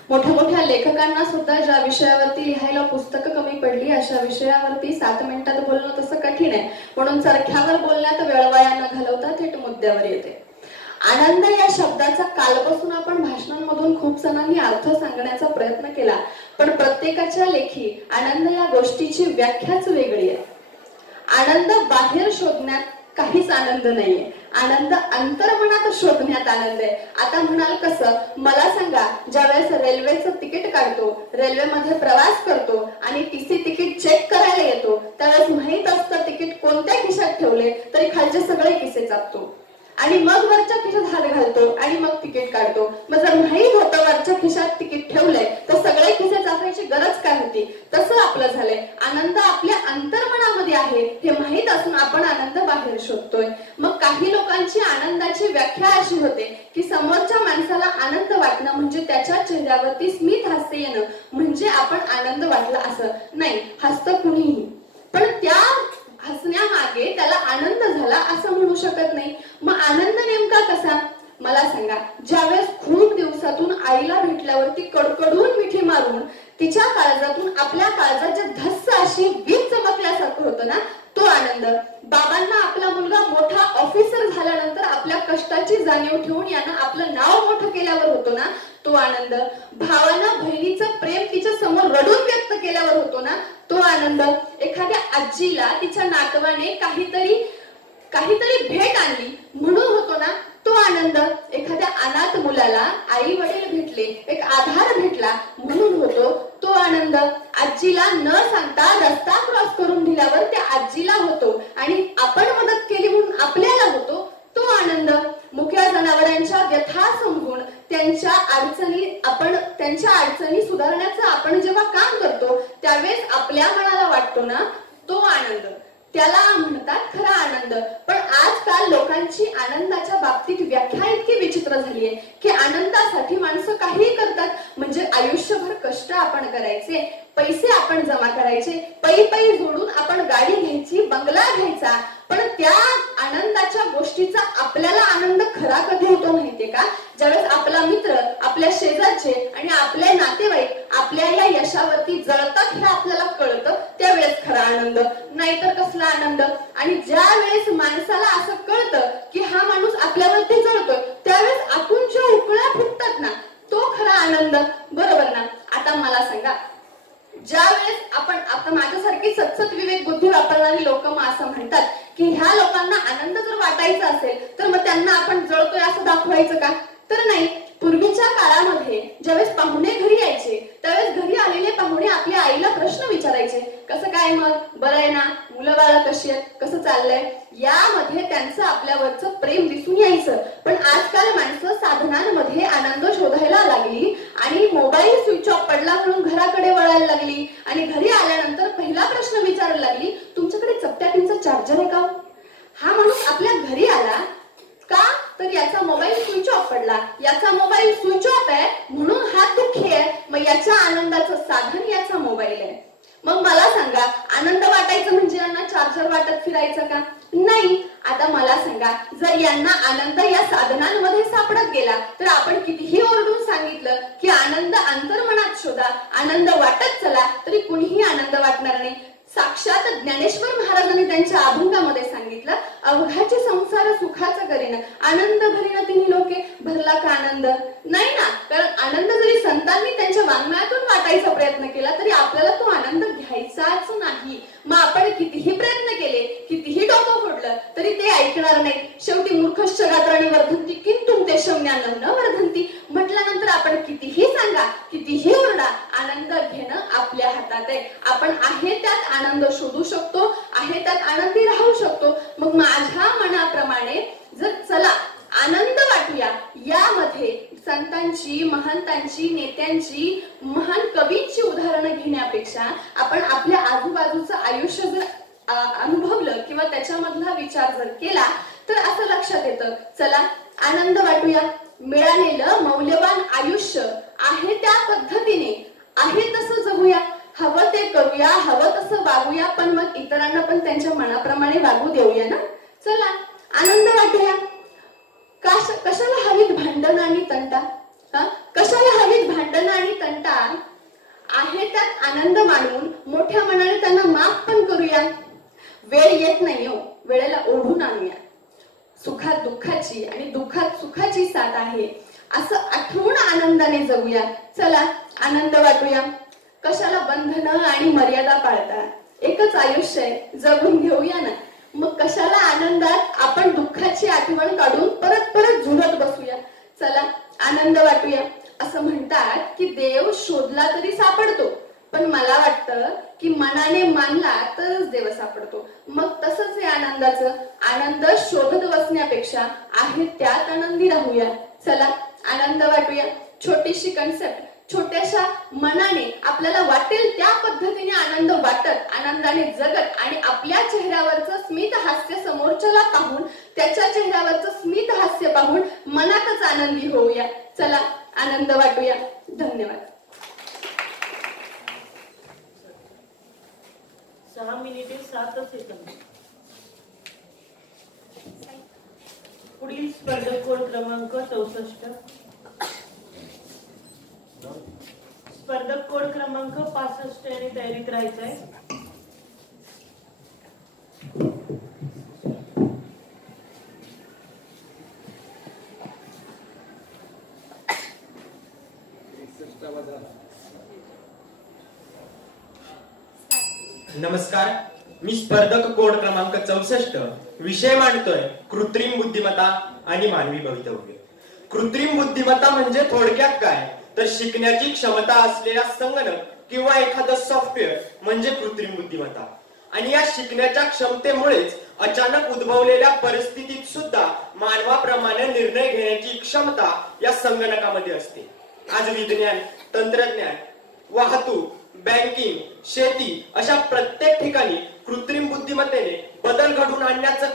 मोठ्या लेखकांना सुद्धा ज्या विषयावरती लिहायला पुस्तकं कमी पडली अशा विषयावरती 7 मिनिटात बोलणं तसं कठीण आहे, म्हणून चरख्यावर बोलण्यात वेळ वाया न घालवता थेट मुद्द्यावर येते. आनंद या शब्दाचा कालपासून आपण भाषणांमधून खूप जणांनी अर्थ सांगण्याचा प्रयत्न केला, पण प्रत्येकाच्या लेखी आनंद या गोष्टीची व्याख्याच वेगळी आहे. आनंद बाहेर शोधण्यात काहीच आनंद नाहीये, आनंद अंतर्मनात शोधण्यात आनंद आहे. आता म्हणाल कसं? मला सांगा, ज्यावेळेस रेल्वेचं तिकीट काढतो, रेल्वेमध्ये प्रवास करतो आणि टीसी तिकीट चेक करायला येतो, त्यावेळेस माहित असतं तिकीट कोणत्या खिशात ठेवले तरी खालचे सगळे किस्से चापतो आणि मग वरच्या खिशात हात घालतो आणि मग तिकीट काढतो. मग जर माहीत होतं वरच्या खिशात तिकीट ठेवलंय तर सगळे खिसे चापायची गरज काय होती? तसं आपलं झालंय. आनंद आपल्या अंतर्मनामध्ये आहे हे माहीत असून आपण आनंद बाहेर शोधतोय. मग काही लोकांची आनंदाची व्याख्या अशी होते की समोरच्या माणसाला आनंद वाटणं म्हणजे त्याच्या चेहऱ्यावरती स्मित हास्य येणं म्हणजे आपण आनंद वाटला असं. नाही, हसतं कुणीही पण त्या हसण्यामागे त्याला आनंद झाला असं म्हणू शकत नाही. मग आनंद नेमका कसा मला सांगा. ज्यावेळेस खूप दिवसातून आईला भेटल्यावरती कडकडून मिठी मारून तिच्या काळजातून आपल्या काळजाच्या धस्स अशी वीज चमकल्यासारखं होतं ना, तो आनंद. बाबांना आपला मुलगा मोठा ऑफिसर झाल्यानंतर आपल्या कष्टाची जाणीव ठेवून यानं आपलं नाव मोठं केल्यावर होतो ना, तो आनंद. भावानं बहिणीचं प्रेम तिच्या समोर रडून व्यक्त केल्यावर होतो ना, तो आनंद. एखाद्या आजीला तिच्या नातवाने काहीतरी भेट आणली म्हणून होतो ना, तो आनंद. एखाद्या अनाथ मुलाला आई वडील भेटले, एक आधार भेटला म्हणून होतो, तो आनंद. आजीला न सांगता रस्ता क्रॉस करून दिल्यावर त्या आजीला होतो आणि आपण मदत केली म्हणून आपल्याला होतो, तो आनंद. मुक्या जनावरांच्या व्यथा समजून त्यांच्या अडचणी सुधारण्याचं आपण जेव्हा काम करतो त्यावेळेस आपल्या मनाला वाटतो ना, तो आनंद. त्याला म्हणतात खरा आनंद. पण आजकाल लोकांची आनंदाच्या बाबतीत व्याख्या इतकी विचित्र झाली आहे की आनंदासाठी माणसं काहीही करतात. म्हणजे आयुष्यभर कष्ट आपण करायचे, पैसे आपण जमा करायचे, पै जोडून आपण गाडी घ्यायची, बंगला घ्यायचा. पण त्या आनंदाच्या गोष्टीचा आपल्याला आनंद खरा कधी होतो माहितीये का? ज्यावेळेस आपला मित्र, आपल्या शेजारचे आणि आपले नातेवाईक आपल्या या यशावरती जळतात हे आपल्याला कळतं, त्यावेळेस खरा आनंद. नाहीतर कसला आनंद. आणि ज्या वेळेस माणसाला असं कळतं की हा माणूस आपल्यावरती जळतोय त्यावेळेस आतून ज्या उकळ्या फुटतात ना, तो खरा आनंद. बरोबर ना? आता मला सांगा, ज्या वेळेस आपण आता माझ्यासारखी सतसत विवेक बुद्धी वापरणारी लोक मग असं म्हणतात की ह्या लोकांना आनंद जर वाटायचा असेल तर मग त्यांना आपण जळतोय असं दाखवायचं का? तर नाही. पूर्वीच्या काळामध्ये ज्यावेळेस पाहुणे घरी यायचे त्यावेळेस घरी आलेले पाहुणे आपल्या आईला प्रश्न विचारायचे, कसं काय मग, बरं आहे ना, मुलं बाळा कशी आहेत, कसं चाललंय. यामध्ये त्यांचं आपल्यावरचं प्रेम दिसून यायचं. पण आजकाल माणसं साधनांमध्ये आनंद शोधायला लागली आणि मोबाईल स्विच ऑफ पडला म्हणून घराकडे वळायला लागली आणि घरी आल्यानंतर पहिला प्रश्न विचारायला लागली, तुमच्याकडे चपट्यापींचा चार्जर आहे का? हा माणूस आपल्या घरी आला का तर याचा मोबाईल स्विच ऑफ पडला, याचा मोबाईल स्विच ऑफ आहे म्हणून हा दुःखी आहे. मग याच्या आनंदाचं साधन याचा मोबाईल आहे. मग मला सांगा, आनंद वाटायचं म्हणजे यांना चार्जर वाटत फिरायचं का? नाही. आता मला सांगा, जर यांना आनंद या साधनांमध्ये सापडत गेला तर आपण कितीही ओरडून सांगितलं की आनंद अंतर्मनात शोधा, आनंद वाटत चला, तरी कुणीही आनंद वाटणार नाही. साक्षात ज्ञानेश्वर महाराजांनी त्यांच्या अभंगामध्ये सांगितलं, अवघाचे संसार सुखाचा करीन, आनंद भरीन तिन्ही लोके, भरला का आनंद? नाही ना. कारण आनंद जरी संतांनी त्यांच्या वाङ्मयातून वाटायचा प्रयत्न केला तरी आपल्याला तो आनंद घ्यायचाच नाही. मग आपण कितीही प्रयत्न केले, कितीही डोकं फोडलं तरी ते ऐकणार नाही. शेवटी मूर्खश्च गात्राणी वर्धंती किंतु ते शम्यानं न वर्धंती म्हटल्यानंतर आपण कितीही सांगा, कितीही ओरडा, आनंद घेणं आपल्या हातात आहे. आपण आहे त्यात आनंद शोधू शकतो, आहे त्यात आनंदी राहू शकतो. मग माझ्या मनाप्रमाणे जर चला आनंद वाटूया, यामध्ये संतांची, महंतांची, नेत्यांची, महान कवींची उदाहरणं घेण्यापेक्षा आपण आपल्या आजूबाजूचं आयुष्य जर अनुभवलं किंवा त्याच्यामधला विचार जर केला तर असं लक्षात येतं, चला आनंद वाटूया. मिळालेलं मौल्यवान आयुष्य आहे त्या पद्धतीने आहे तसं जगूया, हवं ते करूया, हवं तसं वागूया, पण मग इतरांना पण त्यांच्या मनाप्रमाणे वागू देऊया ना. चला आनंद वाटूया. कशाला हवीत भांडण आणि तंटा? कशाला हवीत भांडण आणि तंटा? आहे त्यात आनंद मानून मोठ्या मनाने त्यांना माफ पण करूया. वेळ येत नाही हो, वेळेला ओढून आणूया. सुखात दुःखाची आणि दुःखात सुखाची साथ आहे असं आठवून आनंदाने जगूया. चला आनंद वाटूया. कशाला बंधनं आणि मर्यादा पाळता? एकच आयुष्य आहे, जगून घेऊया ना. मग कशाला आनंदात आपण दुःखाची आठवण काढून परत परत झुलत बसूया. चला आनंद वाटूया. असं म्हणतात की देव शोधला तरी सापडतो, पण मला वाटतं की मनाने मानला तरच देव सापडतो. मग तसंच हे आनंदाचं, आनंद शोधत बसण्यापेक्षा आहे त्यात आनंदी राहूया. चला आनंद वाटूया. छोटीशी कन्सेप्ट, छोट्याशा मनाने आपल्याला वाटेल त्या पद्धतीने आनंद वाटत, आनंदाने जगत आणि आपल्या चेहऱ्यावरचं स्मित हास्य समोरच्याला पाहून, त्याच्या चेहऱ्यावरचं स्मित हास्य पाहून मनातच आनंदी होऊया. चला आनंद वाटूया. धन्यवाद. 6 मिनिटे 7 सेकंद. पुढील स्पर्धक कोड क्रमांक 64. स्पर्धक कोड क्रमांक 65 याने तयारीत राहायचं आहे. नमस्कार, मी स्पर्धक कोड क्रमांक 64 विषय मांडतोय कृत्रिम बुद्धिमत्ता आणि मानवी भवितव्य. कृत्रिम बुद्धिमत्ता म्हणजे थोडक्यात काय तर शिकण्याची क्षमता असलेला संगणक किंवा एखादं सॉफ्टवेअर म्हणजे कृत्रिम बुद्धिमत्ता. आणि या शिकण्याच्या क्षमतेमुळेच अचानक उद्भवलेल्या परिस्थितीत सुद्धा मानवाप्रमाणे निर्णय घेण्याची क्षमता या संगणकामध्ये असते. आज विज्ञान, तंत्रज्ञान, वाहतूक, बँकिंग, शेती अशा प्रत्येक ठिकाणी कृत्रिम बुद्धिमत्तेने बदल घडवून आणण्याचं